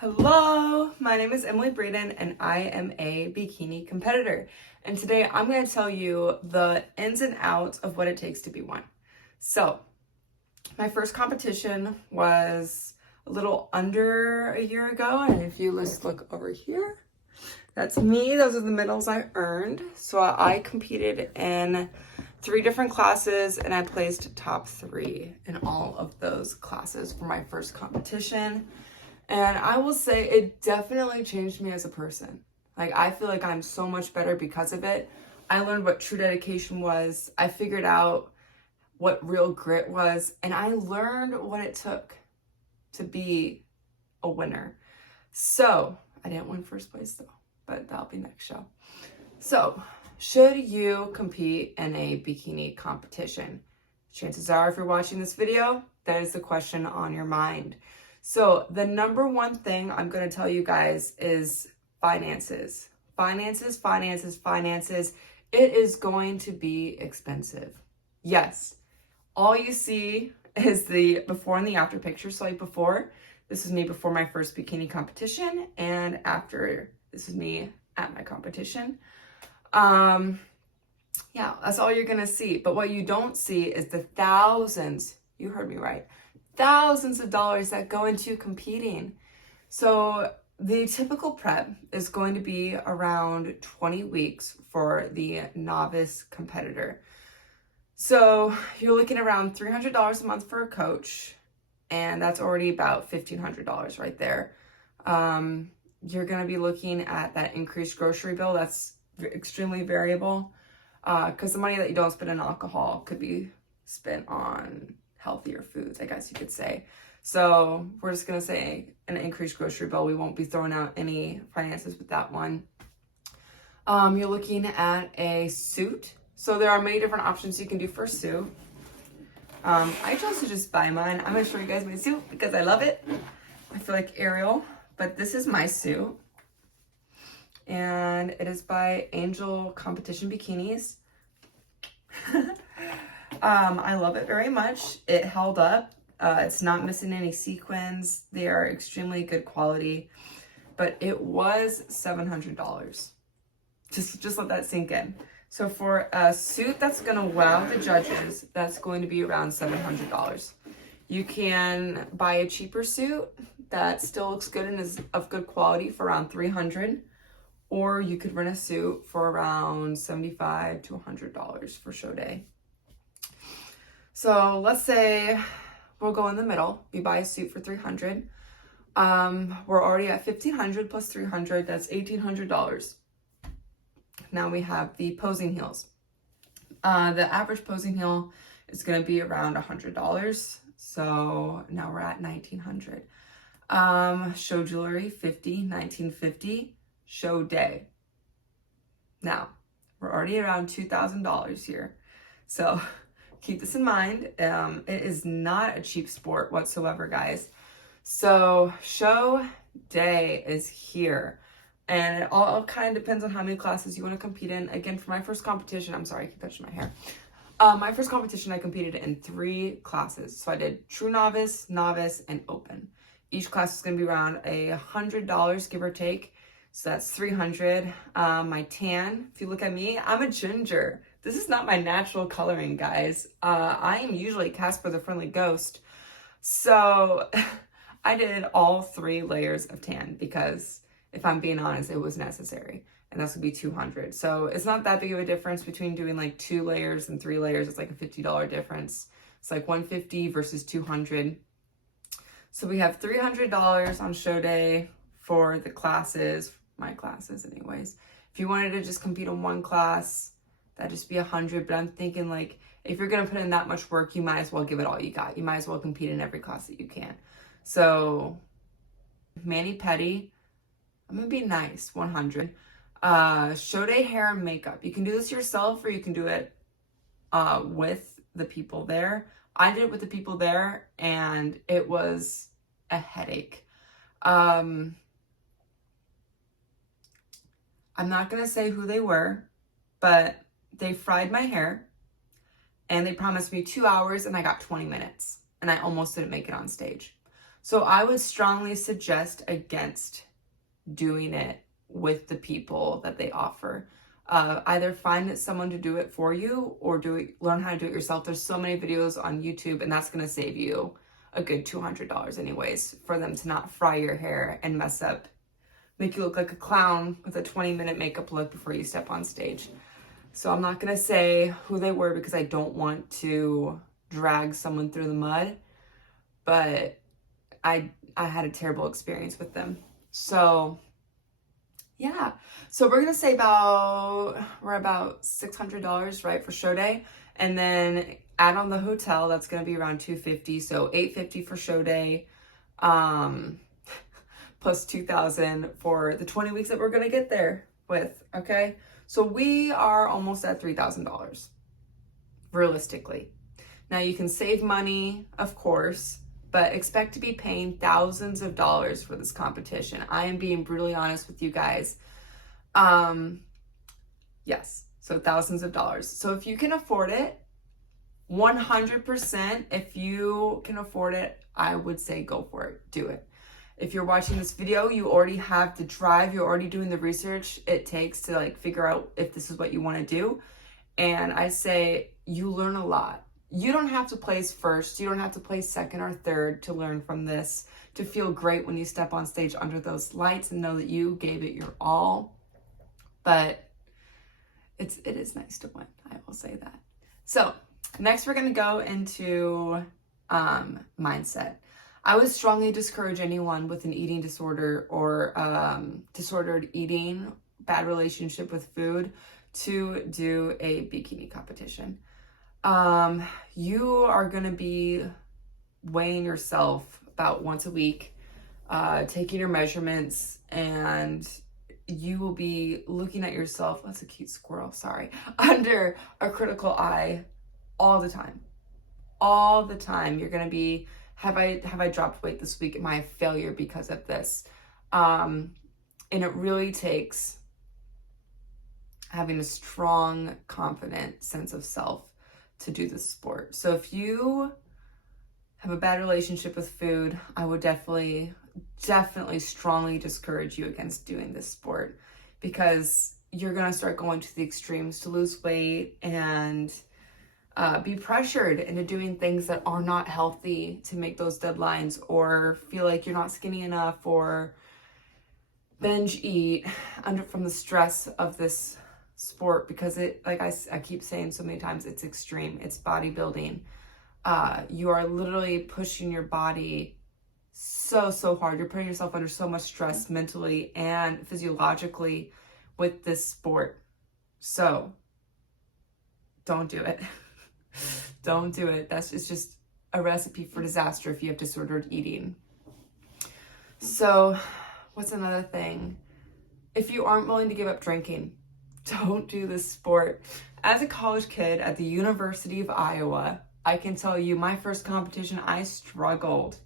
Hello, my name is Emily Braden and I am a bikini competitor. And today I'm going to tell you the ins and outs of what it takes to be one. So, my first competition was a little under a year ago. And if you just look over here, that's me. Those are the medals I earned. So I competed in 3 different classes and I placed top 3 in all of those classes for my first competition. And I will say it definitely changed me as a person. Like, I feel like I'm so much better because of it. I learned what true dedication was. I figured out what real grit was. And I learned what it took to be a winner. So, I didn't win first place though, but that'll be next show. So, should you compete in a bikini competition? Chances are, if you're watching this video, that is the question on your mind. So the number one thing I'm going to tell you guys is finances. Finances. It is going to be expensive. Yes. All you see is the before and the after picture. So like before, this is me before my first bikini competition, and after, this is me at my competition. Yeah, that's all you're going to see. But what you don't see is the thousands, you heard me right, thousands of dollars that go into competing. So the typical prep is going to be around 20 weeks for the novice competitor. So you're looking around $300 a month for a coach, and that's already about $1,500 right there. You're going to be looking at that increased grocery bill. That's extremely variable because the money that you don't spend on alcohol could be spent on healthier foods, I guess you could say. So we're just going to say an increased grocery bill. We won't be throwing out any finances with that one. You're looking at a suit. So there are many different options you can do for a suit. I chose to just buy mine. I'm going to show you guys my suit because I love it. I feel like Ariel, but this is my suit. And it is by Angel Competition Bikinis. I love it very much. It held up. It's not missing any sequins. They are extremely good quality, but it was $700. Just let that sink in. So for a suit that's going to wow the judges, that's going to be around $700. You can buy a cheaper suit that still looks good and is of good quality for around $300, or you could rent a suit for around $75 to $100 for show day. So let's say we'll go in the middle. We buy a suit for $300. We're already at $1,500 plus $300. That's $1,800. Now we have the posing heels. The average posing heel is going to be around $100. So now we're at $1,900. Show jewelry, $50, $1,950. Show day. Now we're already around $2,000 here. So keep this in mind. It is not a cheap sport whatsoever, guys. So show day is here. And it all kind of depends on how many classes you want to compete in. Again, for my first competition, I'm sorry, I keep touching my hair. My first competition, I competed in 3 classes. So I did true novice, novice, and open. Each class is going to be around $100, give or take. So that's $300. My tan, if you look at me, I'm a ginger. This is not my natural coloring, guys. I am usually Casper the Friendly Ghost. So I did all 3 layers of tan because, if I'm being honest, it was necessary. And that's going to be $200. So it's not that big of a difference between doing like 2 layers and 3 layers. It's like a $50 difference. It's like $150 versus $200. So we have $300 on show day for the classes, my classes anyways. If you wanted to just compete in one class, that'd just be $100. But I'm thinking, like, if you're going to put in that much work, you might as well give it all you got. You might as well compete in every class that you can. So mani-pedi, I'm going to be nice, $100. Show day hair and makeup. You can do this yourself or you can do it with the people there. I did it with the people there and it was a headache. I'm not going to say who they were, but they fried my hair and they promised me 2 hours and I got 20 minutes and I almost didn't make it on stage. So I would strongly suggest against doing it with the people that they offer. Either find someone to do it for you or learn how to do it yourself. There's so many videos on YouTube, and that's going to save you a good $200 anyways, for them to not fry your hair and make you look like a clown with a 20-minute makeup look before you step on stage. So I'm not going to say who they were because I don't want to drag someone through the mud, but I had a terrible experience with them. So yeah, so we're gonna say we're about $600, right, for show day, and then add on the hotel. That's gonna be around $250, so $850 for show day, plus $2,000 for the 20 weeks that we're gonna get there with. Okay, so we are almost at $3,000 realistically. Now you can save money, of course, but expect to be paying thousands of dollars for this competition. I am being brutally honest with you guys. Yes, so thousands of dollars. So if you can afford it, 100%, if you can afford it, I would say go for it, do it. If you're watching this video, you already have the drive, you're already doing the research it takes to like figure out if this is what you want to do. And I say you learn a lot. You don't have to place first. You don't have to place second or third to learn from this, to feel great when you step on stage under those lights and know that you gave it your all. But it is nice to win. I will say that. So next we're going to go into mindset. I would strongly discourage anyone with an eating disorder or disordered eating, bad relationship with food, to do a bikini competition. You are going to be weighing yourself about once a week, taking your measurements, and you will be looking at yourself, that's a cute squirrel, sorry, under a critical eye all the time. All the time. You're going to be, have I dropped weight this week? Am I a failure because of this? And it really takes having a strong, confident sense of self to do this sport. So if you have a bad relationship with food, I would definitely strongly discourage you against doing this sport, because you're going to start going to the extremes to lose weight and be pressured into doing things that are not healthy to make those deadlines, or feel like you're not skinny enough, or binge eat from the stress of this sport, because it, like I keep saying so many times, it's extreme. It's bodybuilding. You are literally pushing your body so hard. You're putting yourself under so much stress mentally and physiologically with this sport. So don't do it. Don't do it. It's just a recipe for disaster if you have disordered eating. So what's another thing? If you aren't willing to give up drinking, don't do this sport. As a college kid at the University of Iowa, I can tell you my first competition, I struggled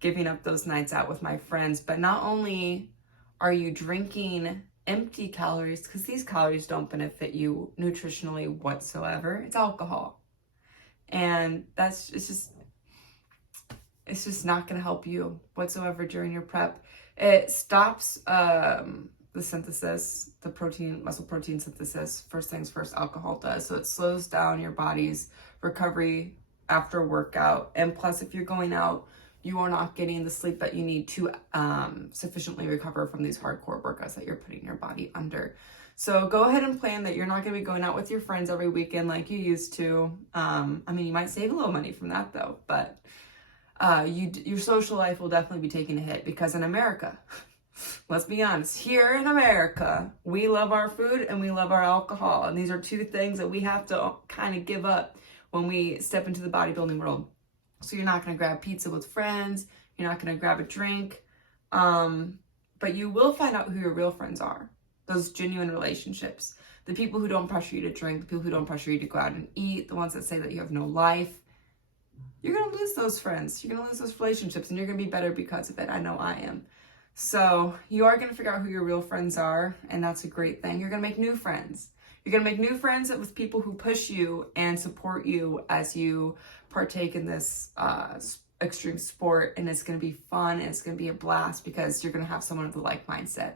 giving up those nights out with my friends. But not only are you drinking empty calories, because these calories don't benefit you nutritionally whatsoever, it's alcohol. And it's just not going to help you whatsoever during your prep. It stops the synthesis, muscle protein synthesis. First things first, alcohol does. So it slows down your body's recovery after workout. And plus, if you're going out, you are not getting the sleep that you need to sufficiently recover from these hardcore workouts that you're putting your body under. So go ahead and plan that you're not going to be going out with your friends every weekend like you used to. I mean, you might save a little money from that though, but your social life will definitely be taking a hit, because in America, let's be honest, here in America, we love our food and we love our alcohol. And these are two things that we have to kind of give up when we step into the bodybuilding world. So you're not going to grab pizza with friends. You're not going to grab a drink. But you will find out who your real friends are. Those genuine relationships. The people who don't pressure you to drink. The people who don't pressure you to go out and eat. The ones that say that you have no life. You're going to lose those friends. You're going to lose those relationships. And you're going to be better because of it. I know I am. So you are going to figure out who your real friends are. And that's a great thing. You're going to make new friends. You're going to make new friends with people who push you and support you as you partake in this extreme sport, and it's going to be fun and it's going to be a blast because you're going to have someone with a like mindset.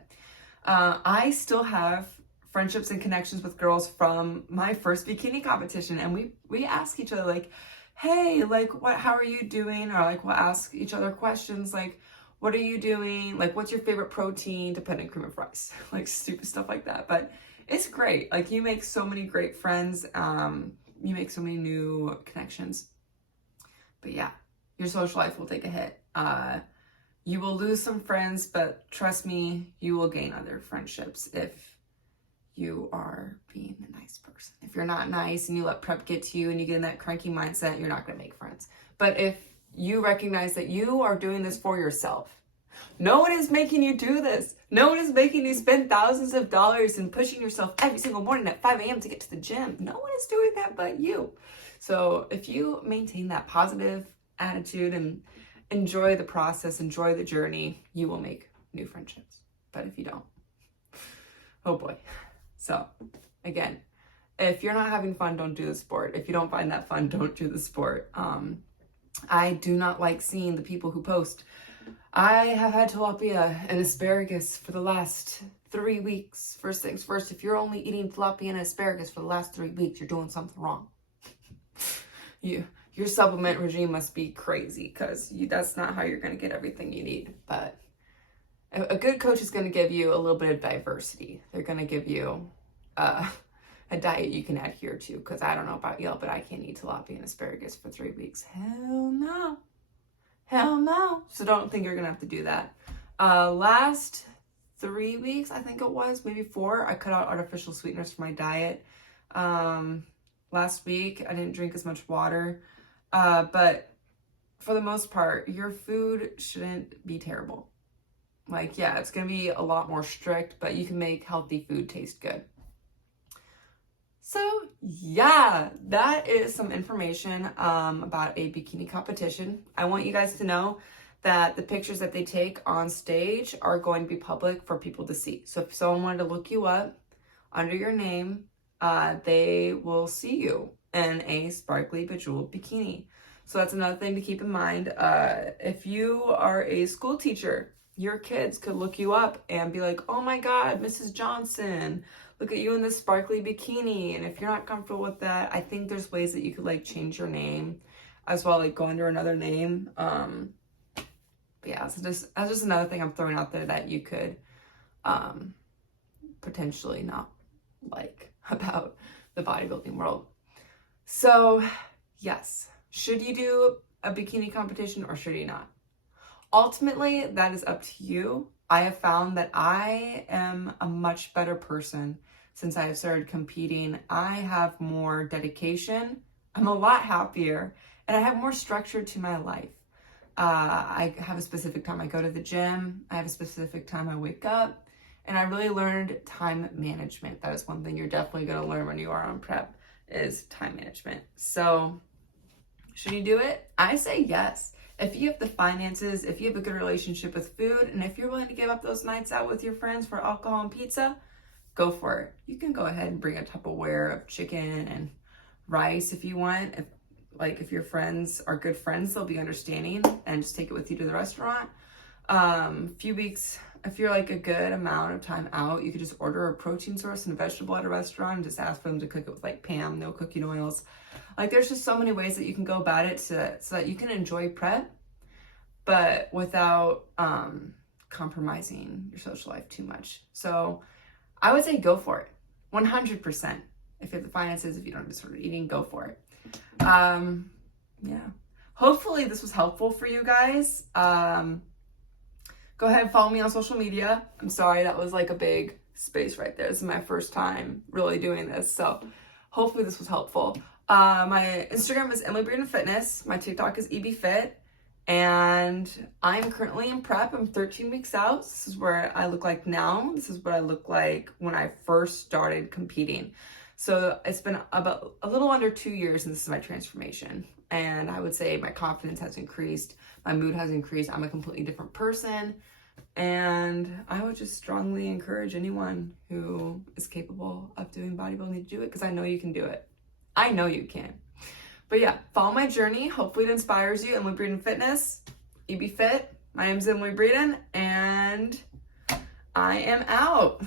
I still have friendships and connections with girls from my first bikini competition, and we ask each other like, hey, like, how are you doing? Or like, we'll ask each other questions like, what are you doing? Like, what's your favorite protein? Depending cream and fries, like stupid stuff like that. But it's great. Like, you make so many great friends. You make so many new connections. But yeah, your social life will take a hit. You will lose some friends, but trust me, you will gain other friendships if you are being a nice person. If you're not nice and you let prep get to you and you get in that cranky mindset, you're not going to make friends. But if you recognize that you are doing this for yourself, no one is making you do this. No one is making you spend thousands of dollars and pushing yourself every single morning at 5 a.m. to get to the gym. No one is doing that but you. So if you maintain that positive attitude and enjoy the process, enjoy the journey, you will make new friendships. But if you don't, oh boy. So again, if you're not having fun, don't do the sport. If you don't find that fun, don't do the sport. I do not like seeing the people who post, I have had tilapia and asparagus for the last 3 weeks. First things first, if you're only eating tilapia and asparagus for the last 3 weeks, you're doing something wrong. Your supplement regime must be crazy, because that's not how you're going to get everything you need. But a good coach is going to give you a little bit of diversity. They're going to give you a diet you can adhere to, because I don't know about y'all, but I can't eat tilapia and asparagus for 3 weeks. Hell no. Hell no. So don't think you're going to have to do that. Last 3 weeks, I think it was, maybe 4, I cut out artificial sweeteners from my diet. Last week, I didn't drink as much water. But for the most part, your food shouldn't be terrible. Like, yeah, it's going to be a lot more strict, but you can make healthy food taste good. So yeah, that is some information about a bikini competition. I want you guys to know that the pictures that they take on stage are going to be public for people to see. So if someone wanted to look you up under your name, they will see you in a sparkly bejeweled bikini. So that's another thing to keep in mind. If you are a school teacher, your kids could look you up and be like, oh my God, Mrs. Johnson, look at you in this sparkly bikini. And if you're not comfortable with that, I think there's ways that you could like change your name as well, like go under another name. But yeah, so that's just another thing I'm throwing out there that you could potentially not like about the bodybuilding world. So yes, should you do a bikini competition or should you not? Ultimately, that is up to you. I have found that I am a much better person since I have started competing. I have more dedication. I'm a lot happier, and I have more structure to my life. I have a specific time I go to the gym. I have a specific time I wake up, and I really learned time management. That is one thing you're definitely going to learn when you are on prep, is time management. So should you do it? I say yes. If you have the finances, if you have a good relationship with food, and if you're willing to give up those nights out with your friends for alcohol and pizza, go for it. You can go ahead and bring a Tupperware of chicken and rice if you want. If your friends are good friends, they'll be understanding and just take it with you to the restaurant. Few weeks, if you're like a good amount of time out, you could just order a protein source and a vegetable at a restaurant and just ask for them to cook it with like Pam, no cooking oils. Like, there's just so many ways that you can go about it so that you can enjoy prep, but without compromising your social life too much. So I would say go for it, 100%. If you have the finances, if you don't have disordered eating, go for it. Yeah. Hopefully this was helpful for you guys. Go ahead and follow me on social media. I'm sorry, that was like a big space right there. This is my first time really doing this, so hopefully this was helpful. My Instagram is Emily Breeden Fitness. My TikTok is EBFit. And I'm currently in prep. I'm 13 weeks out. This is where I look like now. This is what I look like when I first started competing. So it's been about a little under 2 years, and this is my transformation. And I would say my confidence has increased. My mood has increased. I'm a completely different person. And I would just strongly encourage anyone who is capable of doing bodybuilding to do it, because I know you can do it. I know you can. But yeah, follow my journey. Hopefully it inspires you. Emily Breeden Fitness. You be fit. My name's Emily Breeden, and I am out.